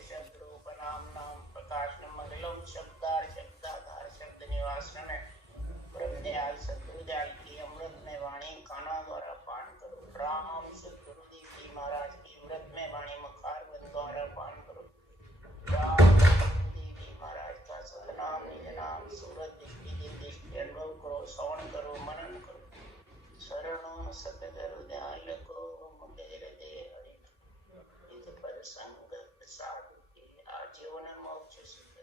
शब्द रूप नाम नाम प्रकाशनम मंगलम शब्दार शब्दाधार शब्द निवासन ब्रह्मदयाल सतगुरुदयाल की अमृत में वाणी काना द्वारा पान करो। राम सतगुरुदेव जी महाराज की अमृत में वाणी मुखार बंद द्वारा पान करो। राम सतगुरुदेव जी महाराज का सतनाम निज नाम सूरत दृष्टि दृष्टि अनुभव करो, श्रवण करो, मनन करो। शरणो सतगुरुदयाल को मंदिर दे हरि निज पर संग साधु के आजीवन मोक्ष सिद्ध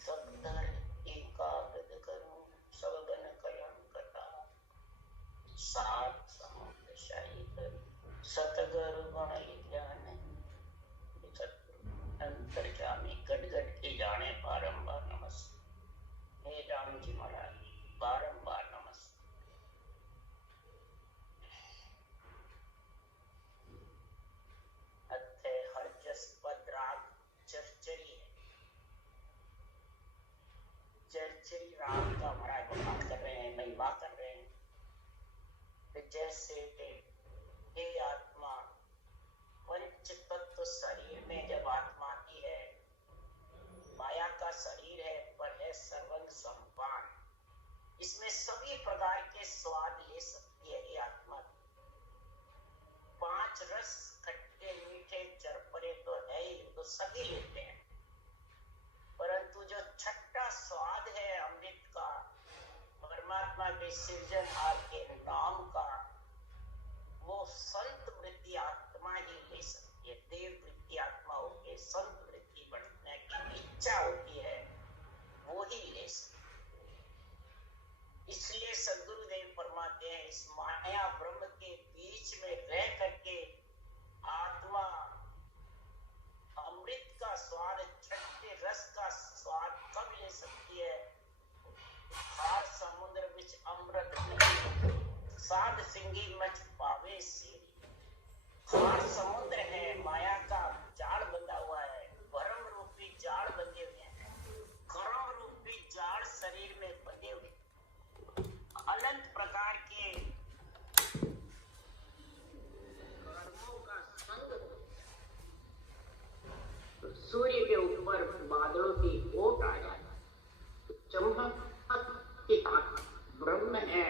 सब धर एकाग्र करूं सब बन कलम कटा सात समुद्र शाही सतगुरु गुण ज्ञान अंतर्जामी गट गट के जाने बारंबार नमस्ते। हे राम जी महाराज बारंबार नमस्ते। चर्चरी राम का महाराज बखान कर रहे हैं, महिमा कर रहे हैं। जैसे हे आत्मा पंच तत्व शरीर में जब आत्मा आती है, माया का शरीर है पर है सर्वंग संपान। इसमें सभी प्रकार के स्वाद ले सकती है ये आत्मा। पांच रस खट्टे मीठे चरपरे तो है ही, तो सभी लेते हैं, परंतु जो छठा स्वाद है अमृत का, परमात्मा के सृजनहार के नाम का, वो संत वृत्ति आत्मा ही ले सकती है। देव वृत्ति आत्मा होगी, संत वृत्ति बढ़ने की इच्छा होती है, वो ही ले सकती है। इसलिए सद्गुरुदेव फरमाते हैं इस माया ब्रह्म के बीच में रह करके आत्मा अमृत का स्वाद, छठे रस का स्वाद कब ले सकती है? हार समुद्र विच अमृत नहीं, साध सिंगी मच पावे सीरी। हार समुद्र है, माया का जाल बंधा हुआ है, भ्रम रूपी जाल बंधे हुए हैं, कर्म रूपी जाल शरीर में बंधे हुए, अनंत प्रकार के कर्मों का संग। सूर्य के ऊपर बादलों की ओट आ जाती, चमक के साथ ब्रह्म है,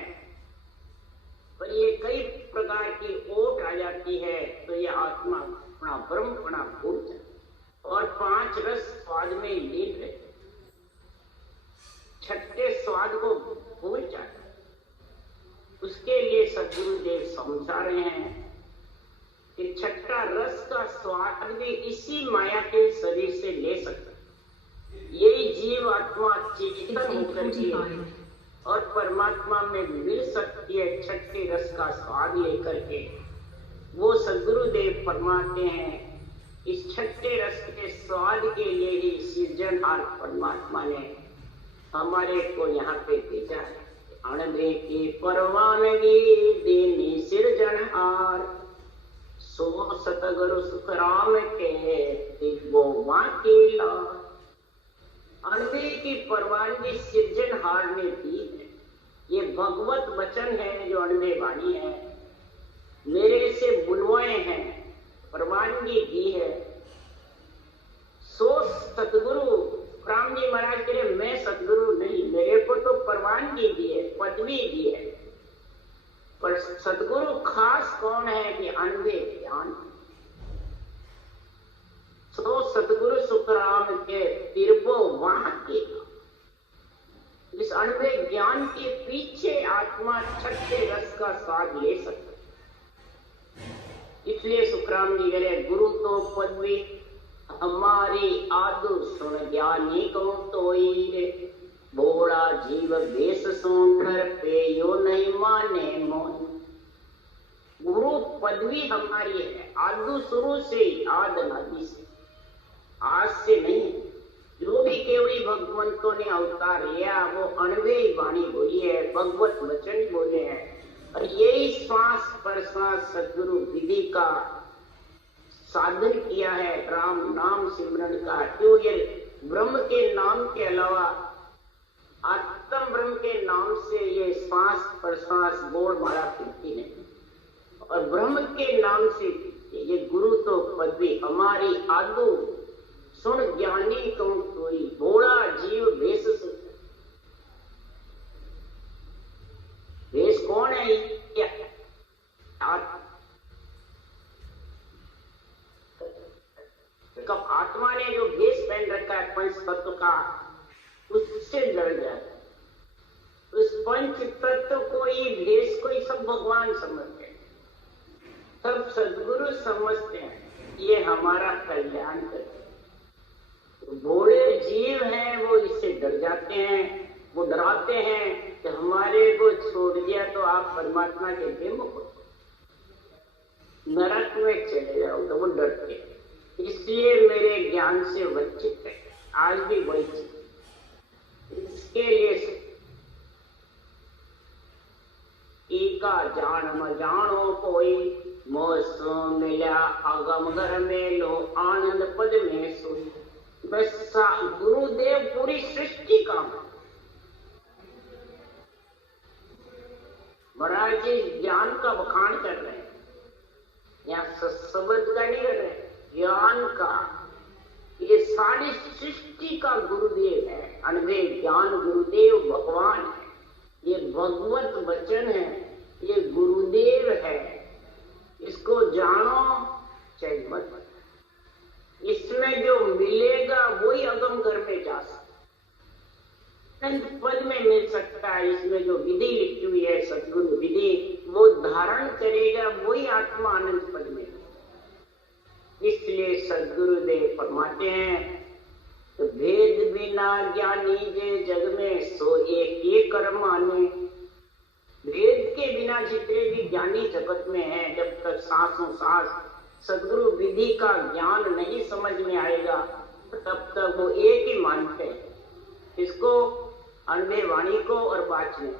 पर ये कई प्रकार की ओट आ जाती है, तो ये आत्मा अपना ब्रह्म अपना भूल जाती और पांच रस स्वाद में लीन रहते, छठे स्वाद को भूल जाता। उसके लिए सद्गुरुदेव समझा रहे हैं कि छठा रस का स्वाद भी इसी माया के शरीर से ले सकता है। यही जीव आत्मा चेतन होकर के और परमात्मा में मिल सकती है छठे रस का स्वाद लेकर के। वो सद्गुरुदेव फरमाते हैं इस छठे रस के स्वाद के लिए ही सृजनहार परमात्मा ने हमारे को यहाँ पे भेजा है। अणबे की परवानगी देनी सृजनहार, सो सतगुरु सुखराम के दिव्यो वाकेला। अणबे की परवानगी सृजनहार ने दी है। ये भगवत वचन है जो अणबे वाणी है, मेरे से बुलवाए हैं, परवानगी दी है। सो सतगुरु राम जी महाराज कह रहे मैं सतगुरु नहीं, मेरे को तो परवानगी दी है, पदवी दी है, पर सतगुरु खास कौन है कि अनबे ज्ञान। सो सतगुरु सुखराम के तिरबो वहां के, इस अनबे ज्ञान के पीछे आत्मा छठे रस का स्वाद ले सकता। इसलिए सुखराम जी कह रहे गुरु तो पदवी हमारी आदु सुन ज्ञानी को तोई, बोड़ा जीव बेस सुनकर पे यो नहीं माने मोन। गुरु पदवी हमारी है, आदु शुरू से, आद नदी से, आज से नहीं। जो भी केवड़ी भगवंतों ने अवतार लिया वो अणवे वाणी बोली है, भगवत वचन बोले हैं, और यही श्वास प्रश्वास सद्गुरु विधि का साधन किया है, राम नाम सिमरन का। क्यों? ये ब्रह्म के नाम के अलावा आत्म ब्रह्म के नाम से ये श्वास प्रश्वास बोल मारा फिरती नहीं, और ब्रह्म के नाम से ये गुरु तो पदवी हमारी आदु सुन ज्ञानी तुम कोई, भोला जीव भेष सुन। भेष कौन है? क्या कब आत्मा ने जो भेष पहन रखा है पंच तत्व का, उससे डर जाता है। उस पंच तत्व को ही भेष को ही सब भगवान समझते हैं, सब सद्गुरु समझते हैं, ये हमारा कल्याण करते हैं। तो भोले जीव हैं वो इससे डर जाते हैं, वो डराते हैं कि हमारे को छोड़ दिया तो आप परमात्मा के विमुख नरक में चले जाओ, तो वो डरते हैं। इसलिए मेरे ज्ञान से वंचित है, आज भी वंचित। इसके लिए एका जान म जानो कोई, मोह सो मिला अगम घर में लो आनंद पद में सोई। बस गुरुदेव पूरी सृष्टि का महाराज जी ज्ञान का बखान कर रहे हैं, यहाँ शब्द का नहीं कर रहे, ज्ञान का। ये सारी सृष्टि का गुरुदेव है, अनभे ज्ञान गुरुदेव भगवान है, ये भगवत वचन है, ये गुरुदेव है। इसको जानो चाहे मत, इसमें जो मिलेगा वही अगम घर में जा सकता, पद में मिल सकता है। इसमें जो विधि लिखी हुई है सद्गुरु विधि, वो धारण करेगा वही आत्मा आनंद पद में। इसलिए सद्गुरुदेव फरमाते हैं तो भेद बिना ज्ञानी जे जग में, सो एक ये कर्म माने। भेद के बिना जितने भी ज्ञानी जगत में हैं, जब तक सांसों सांस सद्गुरु विधि का ज्ञान नहीं समझ में आएगा, तब तक वो एक ही मानते हैं, इसको अनबे वाणी को और वाचने।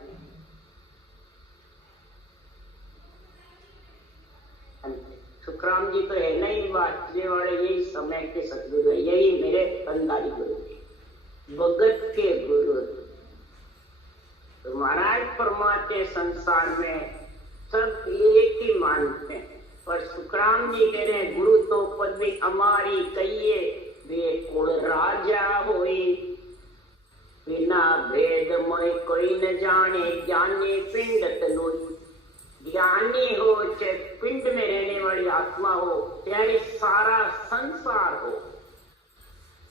सुखराम जी तो है नहीं वाचने वाले, यही समय के सदगुरु है, यही मेरे बंदारी गुरु है, भगत के गुरु। तो महाराज फरमाते संसार में सब एक ही मानते हैं, पर सुखराम जी कह रहे हैं गुरु तो पदवी हमारी कहिए, वे कुल राजा होई। बिना भेद मोय कोई न जाने, ज्ञानी पिंड तलोई। ज्ञानी हो चाहे पिंड में रहने वाली आत्मा हो, चाहे सारा संसार हो।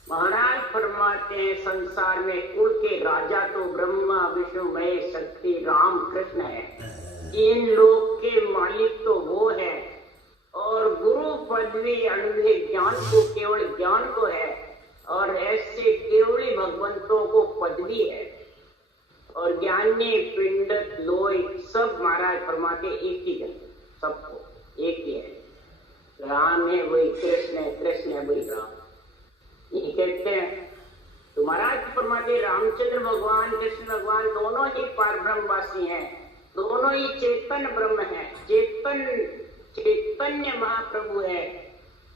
महाराज फरमाते हैं संसार में कुल के राजा तो ब्रह्मा विष्णु महेश शक्ति राम कृष्ण है, इन लोग के मालिक तो वो है। और गुरु पदवी अनुभव ज्ञान को केवल ज्ञान को है, और ऐसे केवली भगवंतों को पदवी है। और ज्ञानी पिंड लोई सब महाराज फरमाते एक ही है, सबको एक ही है। राम है वही कृष्ण है, कृष्ण है वही राम, ये कहते हैं। तो महाराज फरमाते रामचंद्र भगवान कृष्ण भगवान दोनों ही पार ब्रह्मवासी हैं, दोनों ही चेतन ब्रह्म है, चैतन्य महाप्रभु है।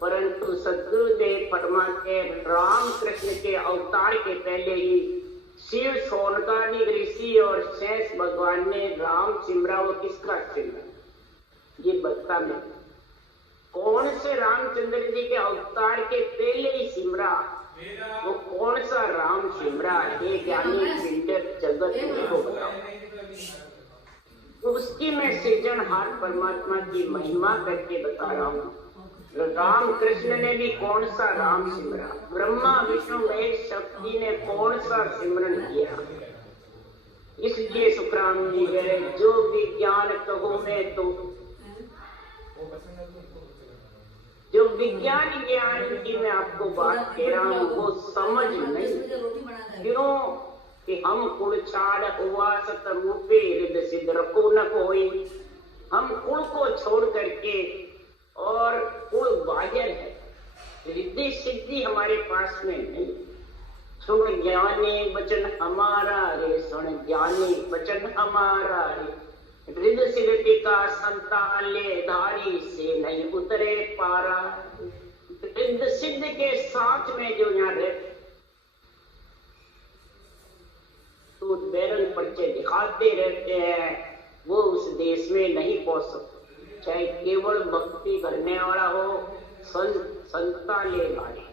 परंतु सद्गुरुदेव फरमाते राम कृष्ण के अवतार के पहले ही शिव शौनकादिक ऋषि और शेष भगवान ने राम सिमरा। वो किसका सिमरा ये बता में, कौन से रामचंद्र जी के अवतार के पहले ही सिमरा, वो कौन सा राम सिमरा है? ज्ञानी पिंड जगत को बताओ। उसकी मैं सृजनहार परमात्मा की महिमा करके बता रहा हूँ। राम कृष्ण ने भी कौन सा राम सिमरा, ब्रह्मा विष्णु महेश शक्ति ने कौन सा सिमरन किया। इसलिए सुखराम जी गए जो विज्ञान कहो मैं तो, जो विज्ञान ज्ञान की मैं आपको बात कह रहा हूँ वो समझ नहीं। क्यों कि हम कुल छाड़ हुआ सतरूपे हृदय सिद्ध रखो न कोई। हम कुल को छोड़ करके, और कुल बाह्य है, रिद्धि सिद्धि हमारे पास में नहीं। सुन ज्ञानी वचन हमारा रे, सुन ज्ञानी वचन हमारा रे। रिद्धि सिद्धि का संतान ले धारी से नहीं उतरे पारा। रिद्धि सिद्ध के साथ में जो यहाँ रहते तो बैरन पर्चे दिखाते रहते हैं, वो उस देश में नहीं पहुंच सकते। चाहे केवल भक्ति करने वाला हो, संता ले गाड़ी,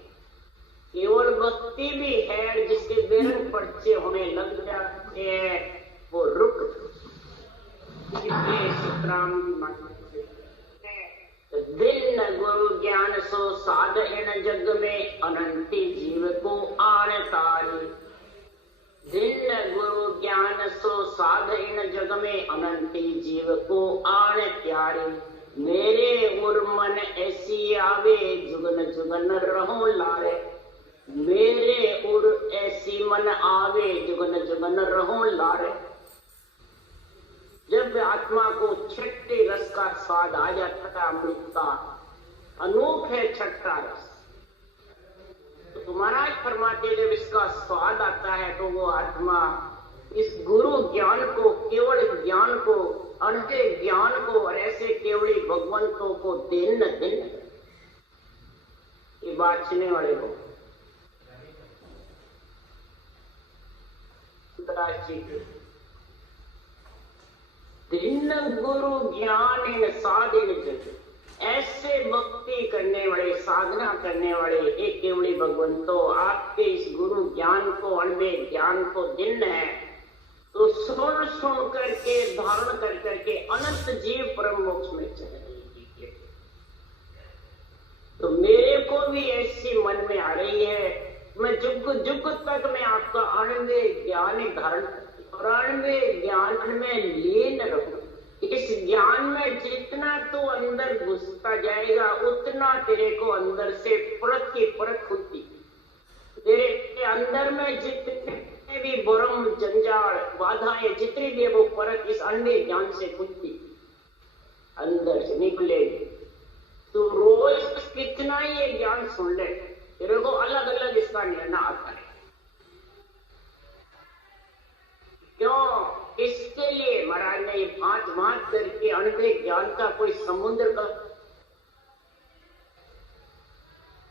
केवल भक्ति भी है जिसके बेरंग पर्चे होने लग जाते हैं, वो रुक सुतराम दिन गुरु ज्ञान सो साध इन जग में अनंती जीव को आन तारी। दिन गुरु ज्ञान सो साध इन जग में अनंती जीव को आन त्यारी। मेरे उर मन ऐसी आवे जुगन जुगन रहूं लारे। मेरे उर ऐसी मन आवे जुगन जुगन रहूं लारे। जब आत्मा को छठे रस का स्वाद आ जाता है, अमृत का अनूप है छठा रस, तो महाराज फरमाते जब इसका स्वाद आता है तो वो आत्मा इस गुरु ज्ञान को, केवल ज्ञान को, अनंत ज्ञान को और ऐसे केवली भगवंतों को दिन न दिन ये बांटने वाले को दिन गुरु ज्ञान इन साधन जग। ऐसे भक्ति करने वाले, साधना करने वाले एक केवली भगवंतो आपके इस गुरु ज्ञान को, अनंत ज्ञान को दिन है तो सुन सुन करके, धारण कर करके अनंत जीव परम मोक्ष में चले जाएंगे। तो मेरे को भी ऐसी मन में आ रही है, मैं जुग जुग तक मैं आपका अनंत ज्ञान धारण और अनंत ज्ञान में लीन रहूं। इस ज्ञान में जितना तो अंदर घुसता जाएगा उतना तेरे को अंदर से परत की परत खुलती। तेरे अंदर में जितने भी भ्रम, जंजाल, बाधाएं जितनी भी वो परत इस अनंत ज्ञान से खुलती, अंदर से निकलेगी। तो रोज कितना ही ये ज्ञान सुन ले, तेरे को अलग अलग इसका निर्णय आता है। क्यों? इसके लिए महाराज ने ये भांत भांत करके अनंत ज्ञान का कोई समुद्र का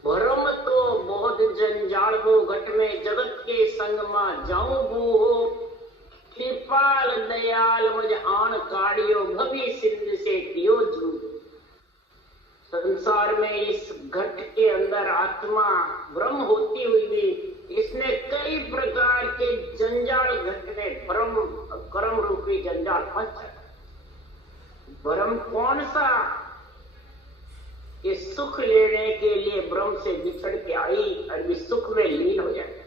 भ्रम तो बहुत जंजाल हो घट में जगत के संग में जाऊं बू हो। कृपाल दयाल मुझ आन काढ़ियो भवी सिंध से कियो जू। संसार में इस घट के अंदर आत्मा भ्रम होती हुई भी इसने कई प्रकार के जंजाल घट में भ्रम कर्म रूपी जंजाल फंसा। भ्रम कौन सा? ये सुख लेने के लिए भ्रम से बिछड़ के आई और भी सुख में लीन हो जाए।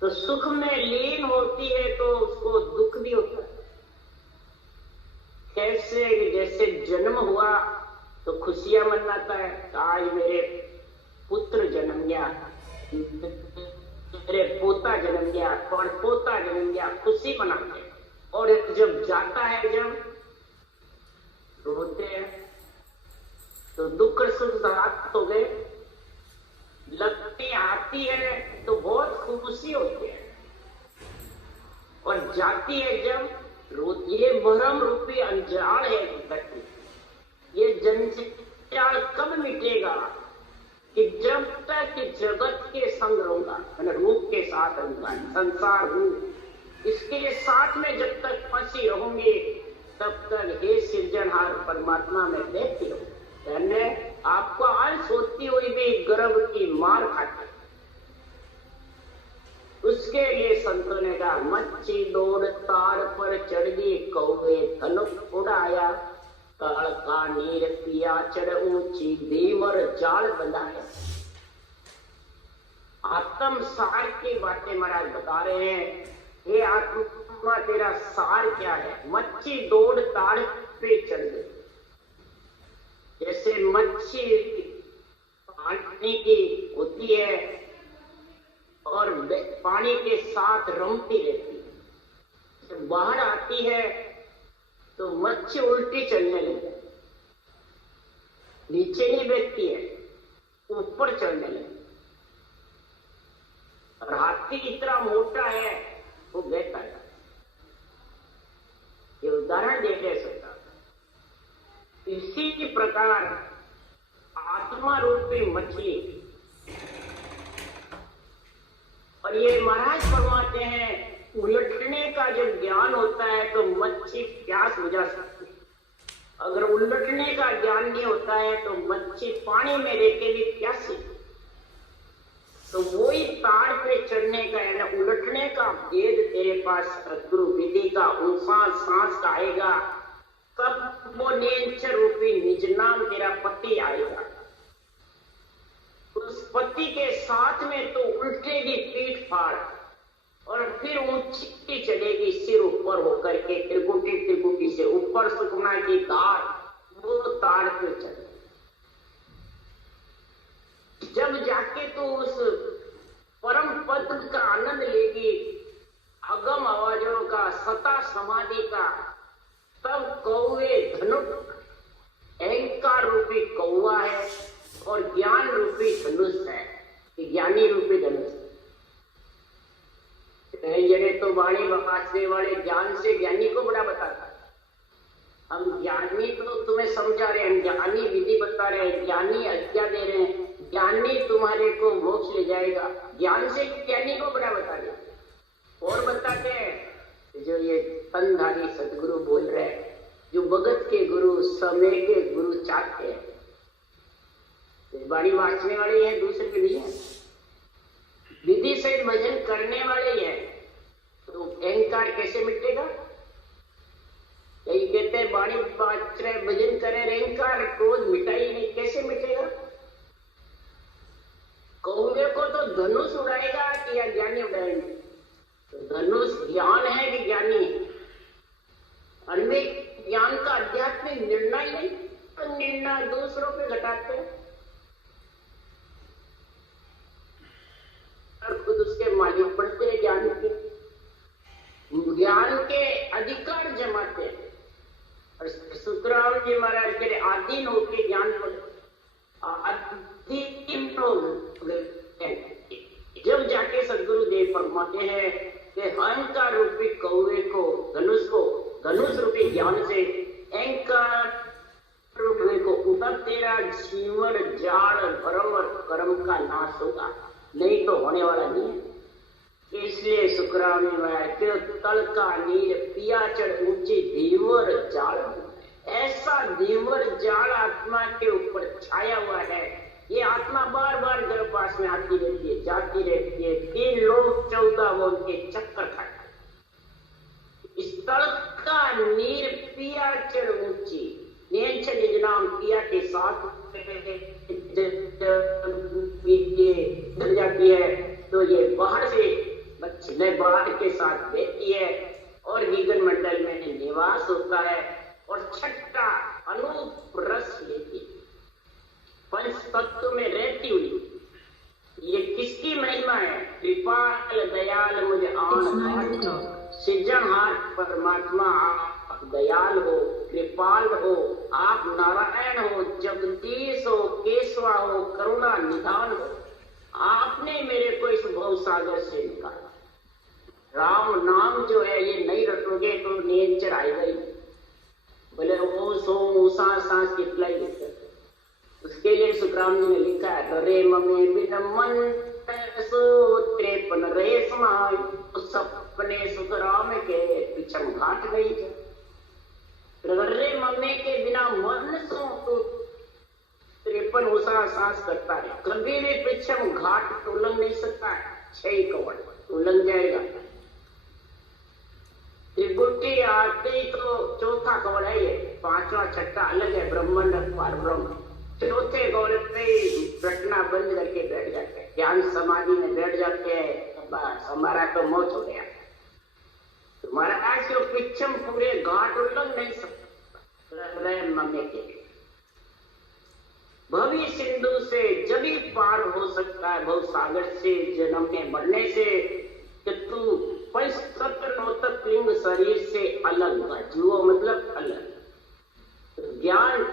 तो सुख में लीन होती है तो उसको दुख भी होता है। कैसे? जैसे जन्म हुआ तो खुशियां मनाता है, आज मेरे पुत्र जन्म गया, मेरे पोता जन्म गया और पोता जन्म गया, खुशी मनाते हैं। और जब जाता है, जब रोते हैं तो दुख सुख साथ हो गए। लगती आती है तो बहुत खुशी होती है और जाती है जब रोती। ये भ्रम रूपी अंजाल है। ये जंजाल कब मिटेगा? कि जब तक जगत के संग रहूंगा, रूप के साथ रहूंगा, संसार रूप इसके साथ में जब तक फंसी रहूंगी तब तक हे सृजनहार परमात्मा में देखती रहूंगी। यानी आपको अंश होती हुई भी गर्भ की मार खाती। उसके लिए संतों ने कहा, मच्छी दौड़ तार पर चढ़ गई, कौवे धनुष उड़ाया, काल का नीर पिया चढ़ ऊंची, भीमर जाल बंधाया। आत्म सार की बातें महाराज बता रहे हैं। हे आत्मा, तेरा सार क्या है? मच्छी दौड़ तार पे चढ़ गई। जैसे मच्छी पानी की होती है और पानी के साथ रमती रहती है, जब बाहर आती है तो मच्छी उल्टी चलने लगे, नीचे नहीं बैठती है, ऊपर चलने लगे। और हाथी इतना मोटा है वो बैठा है। ये उदाहरण देखे सकता। इसी प्रकार आत्मा रूपी मछली, और ये महाराज फरमाते हैं उलटने का जब ज्ञान होता है तो मच्छी प्यास बुझा सकती है। अगर उलटने का ज्ञान नहीं होता है तो मच्छी पानी में रहकर भी प्यासी। तो वही ताड़ पे चढ़ने का यानी उलटने का भेद तेरे पास सदगुरु विधि का ऊंचा सांस का आएगा, तब वो नेचर रूपी निज नाम तेरा पति आएगा। उस पति के साथ में तो उल्टेगी पीठ फाड़ और फिर ऊंची चलेगी सिर ऊपर होकर के त्रिकुटी त्रिकुटी से ऊपर सुखना की ताड़, वो ताड़ पे चले। जब जाके तो उस परम पद का आनंद लेगी, अगम आवाजों का, सता समाधि का, तब कौवे धनुष अहंकार रूपी कौवा है और ज्ञान रूपी धनुष है, ज्ञानी रूपी धनुष। जरे तो वाणी बकासने वाले ज्ञान से ज्ञानी को बड़ा बताता। हम ज्ञानी तो तुम्हें समझा रहे हैं, ज्ञानी विधि बता रहे हैं, ज्ञानी आज्ञा दे रहे हैं, ज्ञानी तुम्हारे को मोक्ष ले जाएगा, ज्ञान से ज्ञानी को बड़ा बता रहे हैं। और बताते हैं जो ये तनधारी सदगुरु बोल रहे हैं, जो भगत के गुरु, समय के गुरु चाहते हैं, बाड़ी वाचने वाले हैं, दूसरे के नहीं है, विधि से भजन करने वाले हैं। तो अहंकार कैसे मिटेगा? कई कहते हैं बाणी वाच रहे भजन करे, अहंकार क्रोध मिटाई नहीं, कैसे मिटेगा? कौवे को तो धनुष उड़ाएगा कि या ज्ञानी उड़ाएंगे? तो धनुष ज्ञान है कि ज्ञानी है? अन्य ज्ञान का आध्यात्मिक निर्णय नहीं, तो निर्णय दूसरों पे घटाते हैं और खुद उसके मालिक पड़ते हैं। ज्ञान के अधिकार जमाते हैं। और सुखराम जी महाराज के आधीन होकर ज्ञान को जब जाके सदगुरु देव फरमाते हैं कि अहंकार रूपी कौवे को, धनुष रूपी ज्ञान से अहंकार रूपी को उतर तेरा जीवन जाल भरम और कर्म का नाश होगा, नहीं तो होने वाला नहीं है। इसलिए सुखराम ने तल का नीर पिया चढ़ ऊंची धीवर जाल, ऐसा धीवर जाल आत्मा के ऊपर छाया हुआ है। ये आत्मा बार बार गर्भवास में आती रहती है, जाती रहती है, 3 लोग 14 वो के चक्कर खाता है। इस तल का नीर पिया चढ़ ऊंची निज नाम पिया के साथ जाती है, तो ये बाहर से बच्चे बाहर के साथ रहती है और गगन मंडल में निवास होता है और छठा अनूप रस लेती है, पंच तत्व में रहती हुई। ये किसकी महिमा है? कृपाल दयाल मुझे आन सृजनहार परमात्मा, आप दयाल हो, कृपाल हो, आप नारायण हो, जगदीश हो, केशवा हो, करुणा निधान हो। आपने मेरे को इस भव सागर से निकाला। राम नाम जो है ये नहीं रटोगे तो नेचर आएगा ही। बोले ओ सो ऊषा सांस कितना ही लिखते, उसके लिए सुखराम जी ने लिखा है रे ममे बिन मन 53 रे समाय, सपने सुखराम के पिछम घाट गई। रे ममे के बिना मन सो तो 53 ऊषा सांस करता है, कभी भी पिछम घाट उल्लंघ नहीं सकता है। 6 कवड़ उल्लंघ जाएगा। त्रिगुटी आरती तो चौथा कवड़ है, ये 5वां 6ठा अलग है, ब्रह्मांड पार ब्रह्म। चौथे कवड़ पे रटना बंद करके बैठ जाते हैं, ध्यान समाधि में बैठ जाते हैं, बस हमारा तो मौत हो गया। तुम्हारा आज के पिछम पूरे घाट उल्लंघ नहीं सकता। मम्मी के भवी सिंधु से जब भी पार हो सकता है, भव सागर से जन्मने मरने से, कि तू 75 लिंग शरीर से अलग हुआ। जुओ मतलब अलग। ज्ञान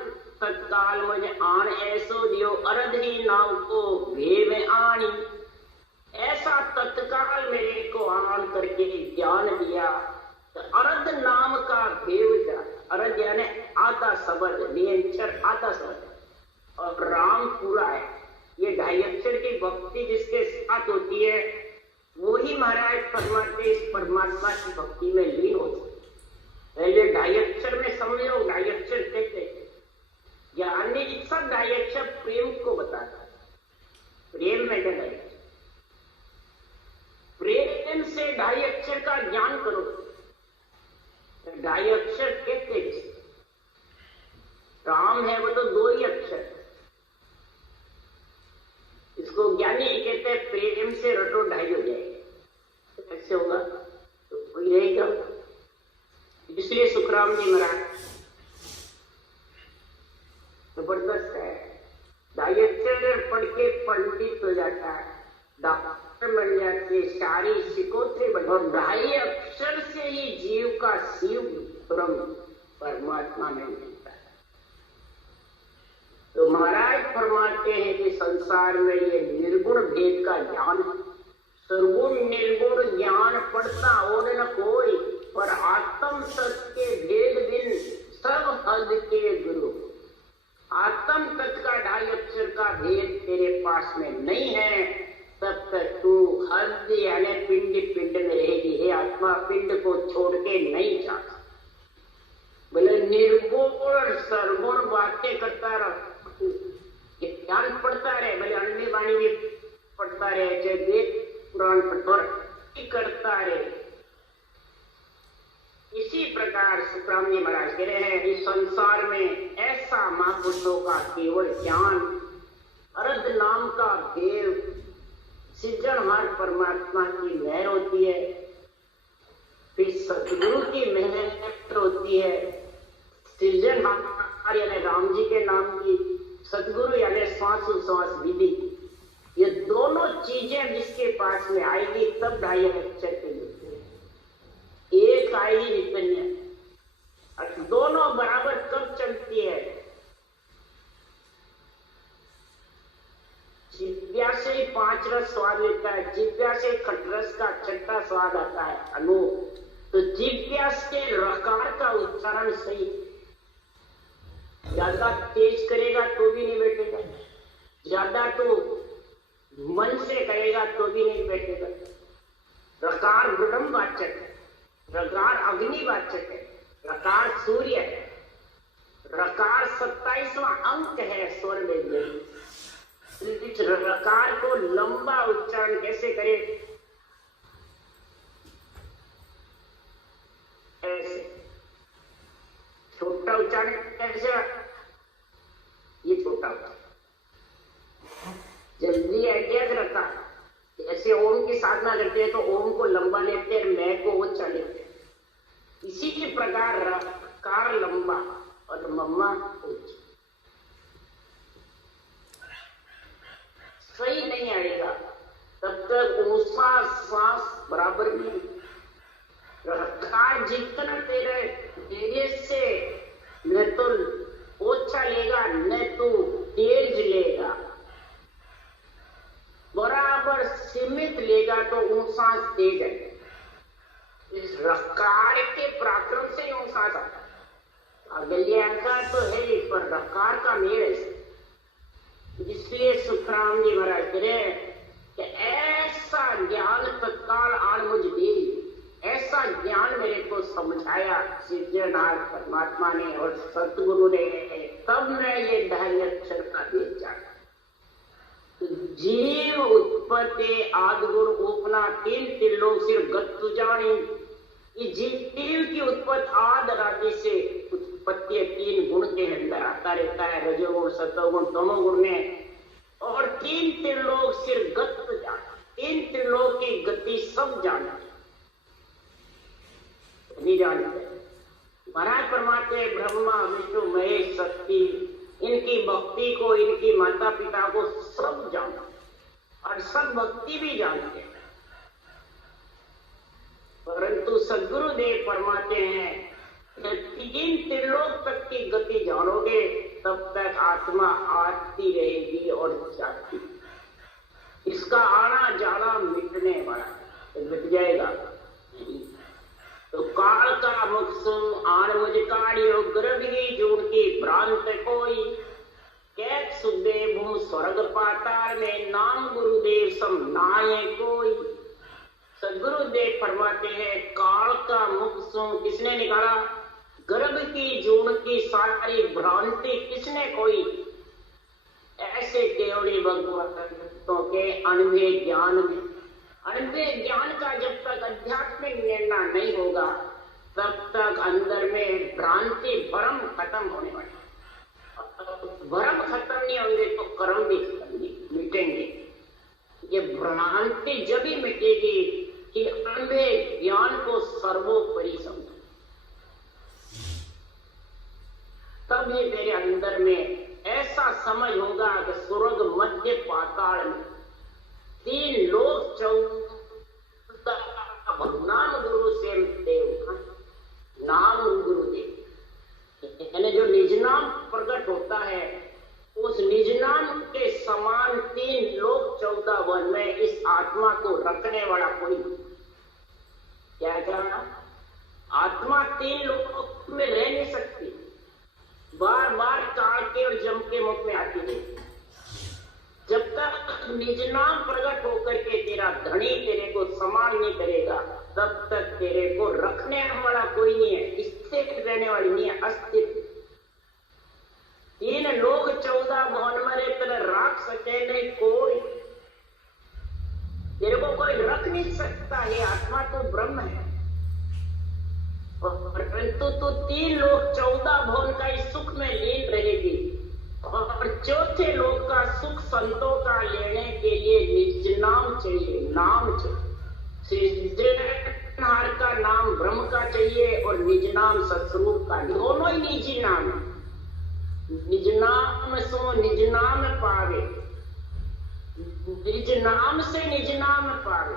तत्काल मुझे आन ऐसो दियो, अरद ही नाव को भेव आनी। ऐसा तत्काल मेरे को आन करके ज्ञान दिया। तो अरद नाम का भेव जा, अरद यानी आधा शब्द, नियंचर आधा शब्द, और राम पूरा है। ये 2.5 अक्षर की भक्ति जिसके साथ होती है वही महाराज परमात्मा की भक्ति में लीन होते। पहले 2.5 अक्षर में समझो, 2.5 अक्षर कहते ज्ञानी सब 2.5 अक्षर प्रेम को बताता है। प्रेम में क्या है? ज्ञानी कहते हैं प्रेम से रटो ढाई हो जाएगा। कैसे होगा? तो कोई रहेगा। इसलिए सुखराम जी महाराज जबरदस्त है। ढाई अक्षर पढ़ के पंडित हो जाता है, डॉक्टर बन जाते, सारी सिकोत्रे बन, और ढाई अक्षर से ही जीव का शिव ब्रह्म परमात्मा में मिलता है। तो महाराज फरमाते हैं कि संसार में ये निर्गुण भेद का ज्ञान, सर्वगुण निर्गुण ज्ञान पड़ता और न कोई, पर आत्म सत्य के भेद बिन सब हद के गुरु। आत्म तत्व का ढाई अक्षर का भेद तेरे पास में नहीं है, तब तक तू हद यानी पिंड पिंड में रहेगी। हे आत्मा, पिंड को छोड़ के नहीं जा। बोले निर्गुण सर्वगुण बातें करता रह, ज्ञान पढ़ता रहे, भले अन्य वाणी भी पढ़ता रहे, चाहे वेद पुराण पढ़ता करता रहे। इसी प्रकार सुखराम जी महाराज कह रहे हैं, इस संसार में ऐसा महापुरुषों का केवल ज्ञान, अर्ध नाम का देव सृजनहार परमात्मा की मेहर होती है, फिर सतगुरु की मेहर होती है, सृजनहार यानी राम जी के नाम की, सतगुरु यानी श्वास विधि। ये दोनों चीजें जिसके पास में आएगी तब ढाई अक्षर के मिलते हैं। एक आएगी निकन्या, दोनों बराबर कब चलती है? जिव्या से ही 5 रस स्वाद लेता है, जिव्या से खटरस का छठा स्वाद आता है अनु। तो जिव्या के रकार का उच्चारण सही, ज्यादा तेज करेगा तो भी नहीं बैठेगा, ज्यादा तो मन से करेगा तो भी नहीं बैठेगा। रकार ब्रह्मवाचक है, रकार अग्निवाचक है, रकार सूर्य है, रकार 27वां अंक है स्वर में। इस रकार को लंबा उच्चारण कैसे करे? ऐसे छोटा उच्चारण कैसे? ये छोटा होता, जल्दी ऐतिहात रखा। ऐसे ओम की साधना करते हैं तो ओम को लंबा लेते हैं, मैं को ऊंचा लेते हैं। इसी के प्रकार रकार लंबा और मम्मा ऊंचा। सही नहीं आएगा तब तक ऊंचा श्वास बराबर नहीं। रकार जितना तेरे से न तो ओछा लेगा न तो तेज लेगा, बराबर सीमित लेगा तो ऊंचा तेज है। इस रकार के पराक्रम से ऊंचा आता है। अगल्याकार तो है ही, पर रकार का मेल है। इसलिए सुखराम जी महाराज कह रहे कि ऐसा ज्ञान तत्काल आन मुझ दे, ऐसा ज्ञान मेरे को समझाया सृजनहार परमात्मा ने और सतगुरु ने, तब मैं ये ढाई अक्षर का भेद जाना। जीव उत्पत्ति आदिगुण उपना तीन त्रिलोक सिर्फ गत्तु जानी। ये जीव की उत्पत्ति आद राधि से उत्पत्ति 3 गुण के अंदर आता रहता है, रजोगुण सतोगुण तमोगुण में, और 3 त्रिलोक सिर्फ गत्तु जाना। 3 त्रिलोक की गति सब जाना नहीं जानते। महाराज परमात्मा ब्रह्मा विष्णु महेश शक्ति, इनकी भक्ति को, इनकी माता पिता को सब जाना और सब भक्ति भी जानते हैं। परंतु सद्गुरुदेव फरमाते हैं 3 त्रिलोक तक की गति जानोगे तब तक आत्मा आती रहेगी और जाती। इसका आना जाना मिटने वाला, तो मिट जाएगा। तो काल का मुक्सुम आन मुझ काढ़ियो गर्भ की जोड़ की भ्रांत कोई, कैक सुदे भूम स्वर्ग पाताल में नाम गुरुदेव सम नाये कोई। सदगुरुदेव फरमाते हैं काल का मुक्सुम किसने निकाला? गर्भ की जोड़ की सारी भ्रांति किसने कोई? ऐसे केवली भगवतों के अनवे ज्ञान में। अनवे ज्ञान का जब तक आध्यात्मिक निर्णय नहीं होगा तब तक अंदर में भ्रांति भ्रम खत्म होने वाला। भ्रम खत्म नहीं होंगे तो कर्म भी खत्म नहीं मिटेंगे। ये भ्रांति जब ही मिटेगी कि अंधे ज्ञान को सर्वोपरि समझो, तभी मेरे अंदर में ऐसा समझ होगा कि स्वर्ग मध्य पाताल में 3 लोक 14 नाम गुरु से देव, नाम गुरुदेव, यानी जो निज नाम प्रकट होता है उस निज नाम के समान 3 लोक 14 वन में इस आत्मा को रखने वाला कोई क्या कहना, आत्मा 3 लोक में रह नहीं सकती, बार बार काल के और जम के मुख में आती है। जब तक निज नाम प्रकट होकर के तेरा धनी तेरे को समान नहीं करेगा तब तक तेरे को रखने वाला कोई नहीं है, स्थिर रहने वाली नहीं है, अस्तित्व। 3 लोग 14 भवन मरे तेरे रख सके नहीं कोई, तेरे को कोई रख नहीं सकता है, आत्मा तो ब्रह्म है। परंतु तो 3 लोग 14 भवन का इस सुख में लीन रहेगी और चौथे लोग का सुख संतों का लेने के लिए निज नाम चाहिए, नाम चाहिए। सृजनहार का नाम ब्रह्म का चाहिए और निज नाम सत्स्वरूप का, दोनों ही निजी नाम है। निज नाम सो निज नाम पावे, निज नाम से निज नाम पावे।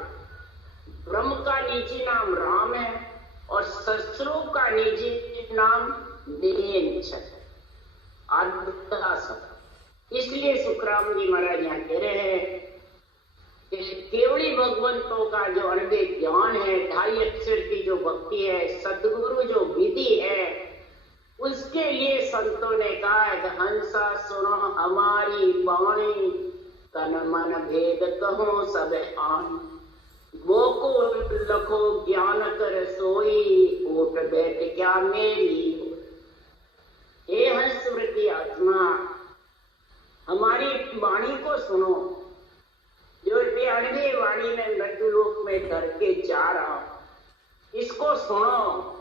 ब्रह्म का निजी नाम राम है और सत्स्वरूप का निजी नाम निरंजन आद्यता। इसलिए सुखराम जी महाराज यहाँ कह रहे हैं कि केवली भगवंतों का जो अनभिज्ञ ज्ञान है, 2.5 अक्षर की जो भक्ति है, सदगुरु जो विधि है, उसके लिए संतों ने कहा है कि हंसा सुनो हमारी वाणी, तन मन भेद कहो सब आन, वो को लखो ज्ञान कर सोई, उठ बैठ क्या मेरी। हे हंस वृत्ति आत्मा, हमारी वाणी को सुनो, जो अनभिज्ञ वाणी में मृत्युलोक में धर के जा रहा हूं, इसको सुनो।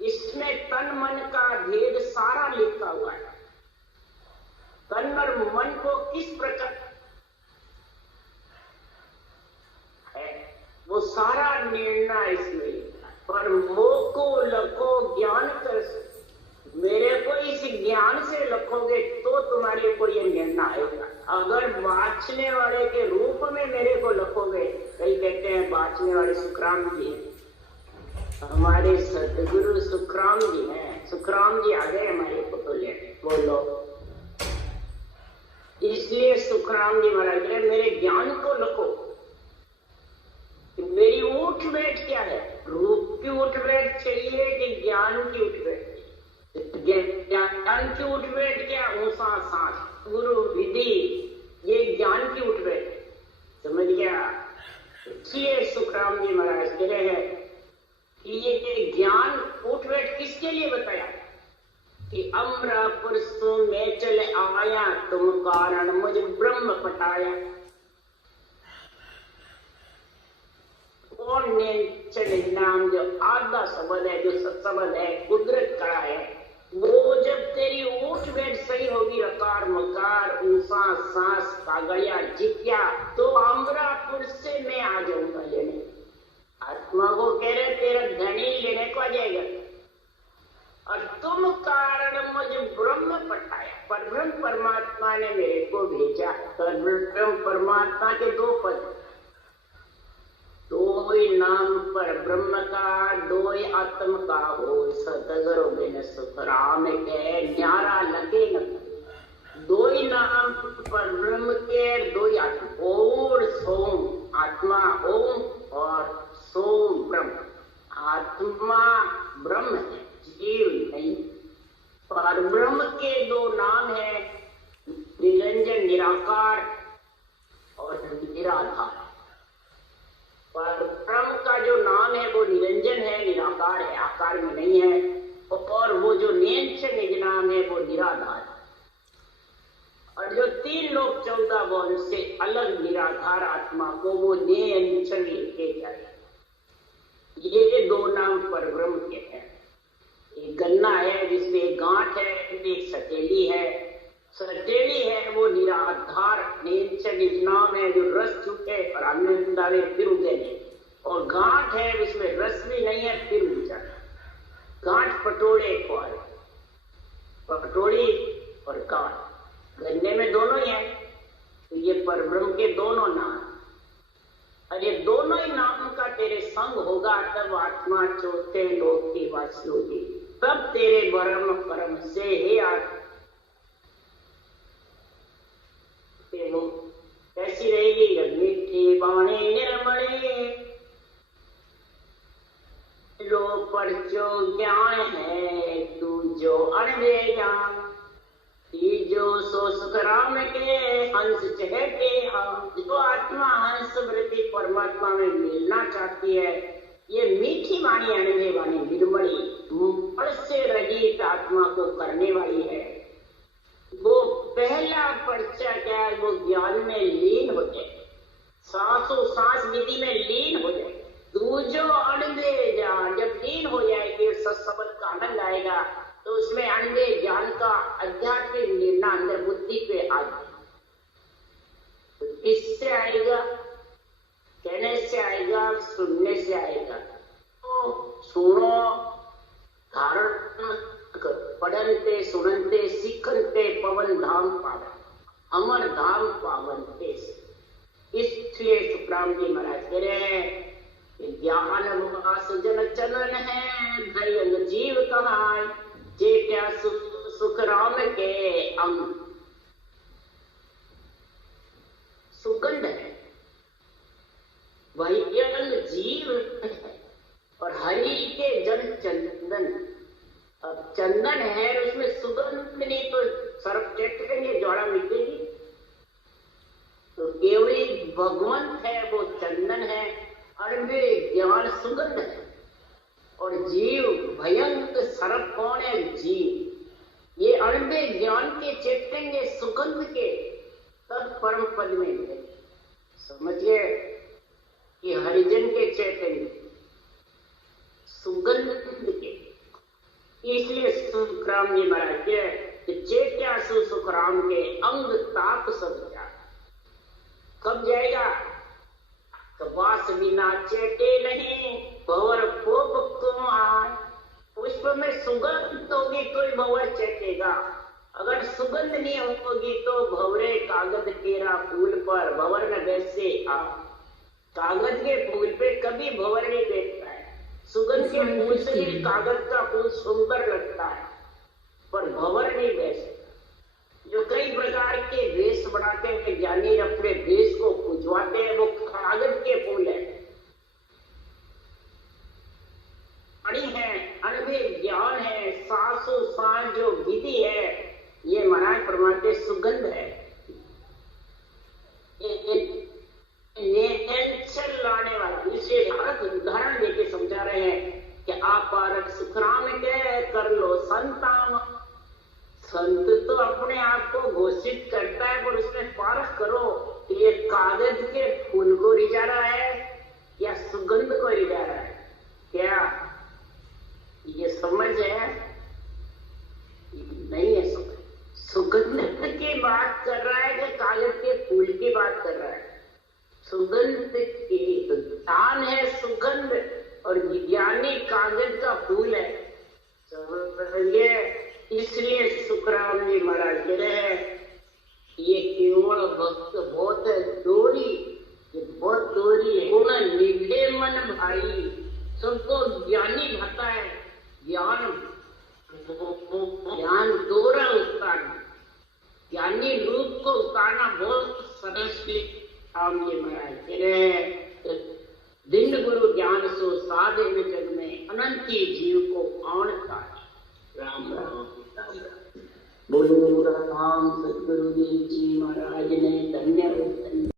इसमें तन मन का भेद सारा लिखा हुआ है। तन और मन को किस प्रकार है वो सारा निर्णय इसमें। पर मोह को लखो ज्ञान कर, मेरे को इस ज्ञान से लखोगे तो तुम्हारे को ये निर्णय आएगा। अगर बाँचने वाले के रूप में मेरे को लखोगे, कई कहते हैं बाँचने वाले सुखराम जी हैं, हमारे सदगुरु सुखराम जी हैं, सुखराम जी आ गए हमारे को तो ले बोलो। इसलिए सुखराम जी महाराज मेरे ज्ञान को लखो। मेरी उठ बैठ क्या है, रूप की उठ बैठ चाहिए कि ज्ञान की उठ बैठ? ज्ञान की उठ बैठ क्या, ऊंसा सांस गुरु विधि, ये ज्ञान की उठ बैठ, समझ गया। इसलिए सुखराम जी महाराज कह रहे हैं कि ये ज्ञान उठ बैठ किसके लिए बताया कि अमरापुर सो में चले आया, तुम कारण मुझे ब्रह्म पटाया। और चले नाम जो आधा शब्द है, जो सत्शब्द है, कुदरत का है, वो जब तेरी उठ बैठ सही होगी, अकार मकार ऊंसा सांस कागड़िया जित्या, तो अमरापुर से मैं आ जाऊंगा लेने। आत्मा को कह रहे तेरा धनी लेने को आ जाएगा, और तुम कारण मुझे ब्रह्म पठाया। परब्रह्म परमात्मा ने मेरे को भेजा। परब्रह्म परमात्मा के 2 पद, 2 ही नाम पर ब्रह्म का, 2 ही आत्म का हो। सतगुरु बिन सुख राम के न्यारा लगे न। 2 ही नाम पर ब्रह्म के, 2 ही आत्मा, और सोम आत्मा ओम और सोम ब्रह्म। आत्मा ब्रह्म है, जीव नहीं। पर ब्रह्म के 2 नाम है, निरंजन निराकार और निराधार। पर ब्रह्म का जो नाम है वो निरंजन है, निराकार है, आकार में नहीं है। और वो जो नियंत्रण निज नाम है वो निराधार है। और जो 3 लोग 14 भवन से अलग निराधार आत्मा को वो नियंत्रण लेके जाए। ये 2 नाम पर ब्रह्म के हैं। एक गन्ना है जिसमें एक गांठ है, एक सकेली है, सटेली है वो निराधार नीच निज नाम है जो रस छूटे और आनंदावे फिर उगे नहीं, और गांठ है उसमें रस भी नहीं है फिर उग जाता। गांठ पटोड़े खोए, पटोड़ी और गांठ गन्ने में दोनों ही है, तो ये परब्रह्म के दोनों नाम, और ये दोनों ही नाम का तेरे संग होगा तब आत्मा चौथे लोक की वासी होगी, तब तेरे ब्रह्म परम से ही कैसी रहेगी? मीठी बाणी निर्मली लो परचो ज्ञान है तू जो अणवे ज्ञान, जो सो सुख राम के हंस चहके हम। जो आत्मा हंस वृत्ति परमात्मा में मिलना चाहती है, ये मीठी वाणी अणवे वाणी निर्मली मुंह से रहित आत्मा को करने वाली है। वो पहला पर्चा क्या है? वो ज्ञान में लीन हो जाए, सांसों सांस विधि में लीन हो जाए। दूजो अणवे ज्ञान जब लीन हो जाएगी, सत्संग का आनंद आएगा, तो उसमें अणवे ज्ञान का आध्यात्मिक निर्णय अंदर बुद्धि पे आ जाए। तो किससे आएगा? कहने से आएगा, सुनने से आएगा। तो सुनो, धारण कर, पढ़नते सुनते सीखनते पवन धाम पावन, अमर धाम पावन ते। इसलिए सुखराम जी महाराज कह रहे हैं ज्ञान वास जन चलन है, धैर्य जीव कहाय, जे क्या सुख राम के अंग। सुगंध है, वही अंग जीव है, और हरि के जन चंदन। अब चंदन है उसमें सुगंध नहीं, तो सर्प चटेंगे ज्वाला मिटेगी। तो केवली भगवंत है वो चंदन है, अणवे ज्ञान सुगंध है, और जीव भयंकर सर्प कौन है? जीव। ये अणवे ज्ञान के चेतेंगे सुगंध के, तब परम पद में मिलेंगे। समझिए कि हरिजन के चेतेंगे सुगंध के। इसलिए सुखराम जी महाराज के चेत्या सुखराम के अंग ताप सब जा। कब जाएगा? वास बिना चेते नहीं भंवर कोप क्यों आए। पुष्प में सुगंध होगी तो भंवर चेतेगा, अगर सुगंध नहीं होगी तो भंवरे कागज केरा फूल पर भंवर न वैसे आ। कागज के फूल पे कभी भंवर नहीं बैठता है, सुगंध के फूल से भी कागज का फूल सुंदर लगता है, पर भंवर नहीं बैठता। जो कई प्रकार के वेश बनाते हैं ज्ञानी, अपने वेश को पुजवाते हैं, वो कागज के फूल है, अणि है, अणवे ज्ञान है, सांसों सांस जो विधि है, ये महाराज परमात्मा सुगंध है। लाने वाला इसे उदाहरण देके समझा रहे हैं कि आप पारक सुखराम के कर लो संतान। संत तो अपने आप को घोषित करता है, पर उसमें पारख करो कि ये कागज के फूल को रिझा रहा है या सुगंध को रिझा रहा है। क्या ये समझ है? नहीं है समझ। सुगंध की बात कर रहा है कि कागज के फूल की बात कर रहा है? सुगंध की तो दान है सुगंध, और विज्ञानी कागज का फूल है। इसलिए सुखराम जी महाराज कह रहे हैं ये केवल भक्त बहुत दूरी, ये बहुत दूरी है। गुण निधे मन भाई, सबको ज्ञानी भाता है। ज्ञान दोहरा उतारना, ज्ञानी रूप को उतारना बहुत सरस। राम जी महाराज कह रहे हैं दिन गुरु ज्ञान सो साधे में जग में अनंत जीव को आणता है। राम राम बोलो राम। सतगुरु जी महाराज ने धन्यवाद।